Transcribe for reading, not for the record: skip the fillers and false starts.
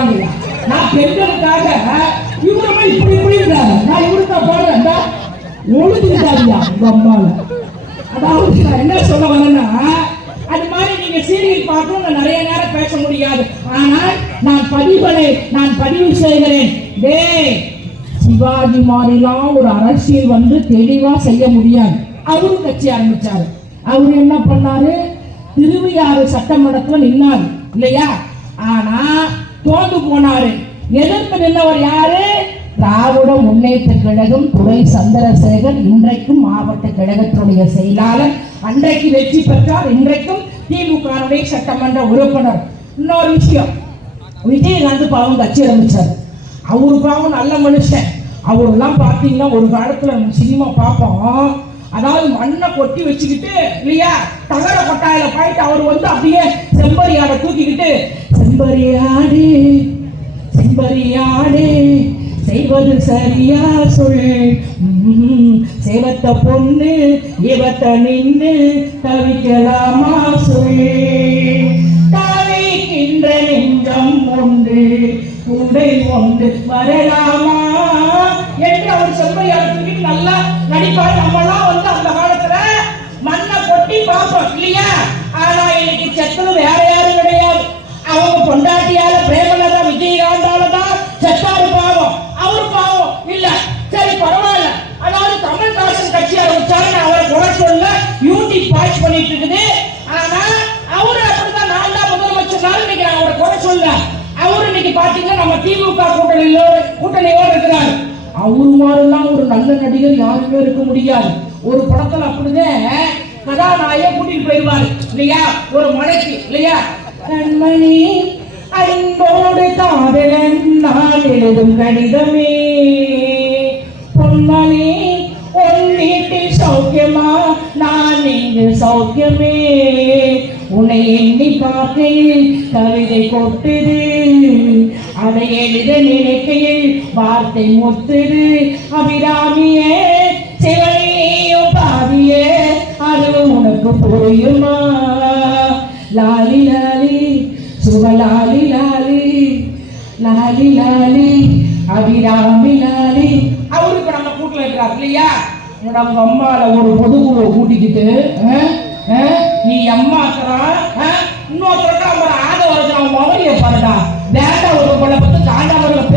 போறாங்க. நான் பெண்களுக்காக இவருமே இப்படி இப்படி இருக்காரு. நான் இவருக்கா போடுறேன் ஒழுதுட்டாரியா உங்க அம்மால. அதாவது நான் என்ன சொல்ல வரேன்னா, அது மாதிரி நீங்க சீரியல் பார்க்கணும், நான் நிறைய நேரம் பேச முடியாது. ஆனால் நான் பதிவு செய்கிறேன். சிவாஜி மாதிரிலாம் ஒரு அரசியல் வந்து தெளிவா செய்ய முடியாது. அவரு கட்சி ஆரம்பிச்சாரு. அவரு என்ன பண்ணாரு, திருவையாறு சட்டமன்றத்தில் நின்னாரு இல்லையா? ஆனா தோண்டு போனாரு. எதிர்த்து நின்றவர் யாரு? திராவிட முன்னேற்ற கழகம் துரை சந்திரசேகர், இன்றைக்கும் மாவட்ட கழகத்துடைய செயலாளர். அன்றைக்கு வெற்றி பெற்றார், இன்றைக்கும் திமுக சட்டமன்ற உறுப்பினர். இன்னொரு விஷயம், விஜயகாந்த் பாவம் கட்சி ஆரம்பிச்சார். அவரு பாவம் நல்ல மனுஷன். அவரெல்லாம் பாத்தீங்கன்னா ஒரு காலத்துல நம்ம சினிமா பார்ப்போம். அதாவது மண்ணை கொட்டி வச்சுக்கிட்டு இல்லையா, தகர கொட்டாயில போயிட்டு அவர் வந்து அப்படியே செம்பரியாட தூக்கிக்கிட்டு, செம்பரியாடு செம்பரியாடு செய்வது சரியா சொல், சேவத்த பொண்ணு இவத்த நின்று தவிக்கலாமா சொல், தவிக்கின்ற நெஞ்சம் ஒன்று உண்டை ஒன்று வரலாமா என்று அவர் செம்பரியாடு நல்லா நடிப்பார். நம்மளாம் வந்து அந்த காலத்துல மண்ணை கொட்டி பார்ப்போம் இல்லையா? ஆனா இன்னைக்கு செத்தது வேற யாரும் கிடையாது. அவங்க பொண்டாட்டியால பிரேமலதா விஜயகாந்தால தான் செத்தாரு. பாவம் அவரு பாவம் இல்ல. சரி பரவாயில்ல. அதாவது கமல்ஹாசன் கட்சி ஆரம்பிச்சாரு, நான் அவரை குறை சொல்ல, யூடியூப் வாட்ச் பண்ணிட்டு இருக்குது. ஆனா அவரு அப்படிதான், நான் தான் முதலமைச்சர், இன்னைக்கு நான் அவரை குறை சொல்ல. அவரு இன்னைக்கு பாத்தீங்கன்னா நம்ம திமுக கூட்டணியோடு இருக்கிறார். அவரு மாதிரிலாம் ஒரு நல்ல நடிகர் யாருமே இருக்க முடியாது. ஒரு படத்துல அப்படிதான் கதாநாயகன் கூட்டிட்டு போயிடுவாரு இல்லையா, ஒரு மலைக்கு இல்லையா, கண்மணி அன்போடு காதலன் நான் எழுதும் கடிதமே, பொன்மணி உன் வீட்டில் சௌக்கியமா நான் இங்கு சௌக்கியமே, உன்னை எண்ணி பார்க்கையில் கவிதை கொட்டுது, அதை எழுத நினைக்கையில் வார்த்தை முத்துது, அபிராமியே சிவனையும் பாதியே அது உனக்கு புரியுமா, லாலி லாலி சுபலாலி லாலி லாலி லாலி அபிராமி லாலி. அவருக்கு நம்ம கூட்டில் இருக்கிறார் இல்லையா? நம்ம அம்மால ஒரு பொதுக்குழுவை கூட்டிக்கிட்டு நீ அம்மா இன்னொருத்தருக்கா அவரை ஆத வரது அவன் மொழியை பாருடா, வேண்டாம் ஒரு பொண்ணை பத்து காண்டாமரில்